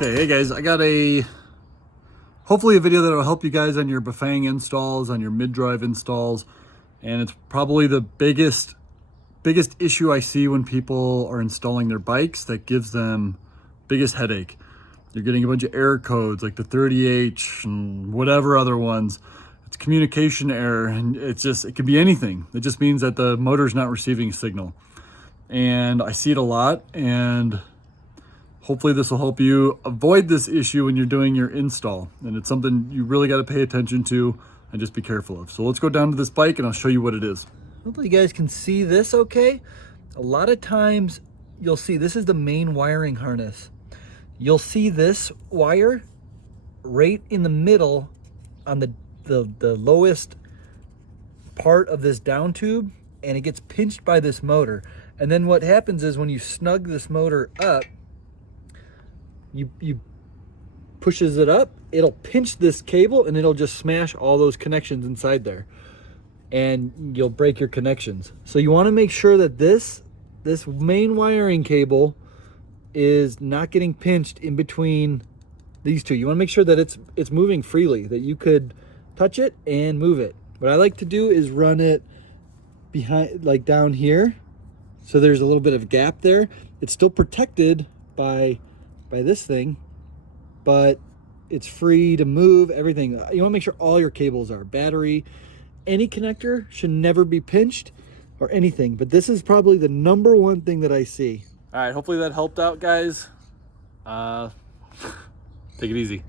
Okay, hey guys, I got hopefully a video that will help you guys on your Bafang installs, on your mid-drive installs, and it's probably the biggest issue I see when people are installing their bikes that gives them biggest headache. You're getting a bunch of error codes like the 30H and whatever other ones. It's communication error, and it can be anything. It just means that the motor's not receiving a signal. And I see it a lot, and hopefully this will help you avoid this issue when you're doing your install. And it's something you really got to pay attention to and just be careful of. So let's go down to this bike and I'll show you what it is. Hopefully you guys can see this okay. A lot of times you'll see this is the main wiring harness. You'll see this wire right in the middle on the lowest part of this down tube, and it gets pinched by this motor. And then what happens is when you snug this motor up, you pushes it up, it'll pinch this cable and it'll just smash all those connections inside there, and you'll break your connections. So you want to make sure that this main wiring cable is not getting pinched in between these two. You want to make sure that it's moving freely, that you could touch it and move it. What I like to do is run it behind, like down here, so there's a little bit of gap there. It's still protected by this thing, but it's free to move everything. You want to make sure all your cables are battery. Any connector should never be pinched or anything, but this is probably the #1 thing that I see. All right, hopefully that helped out, guys. Take it easy.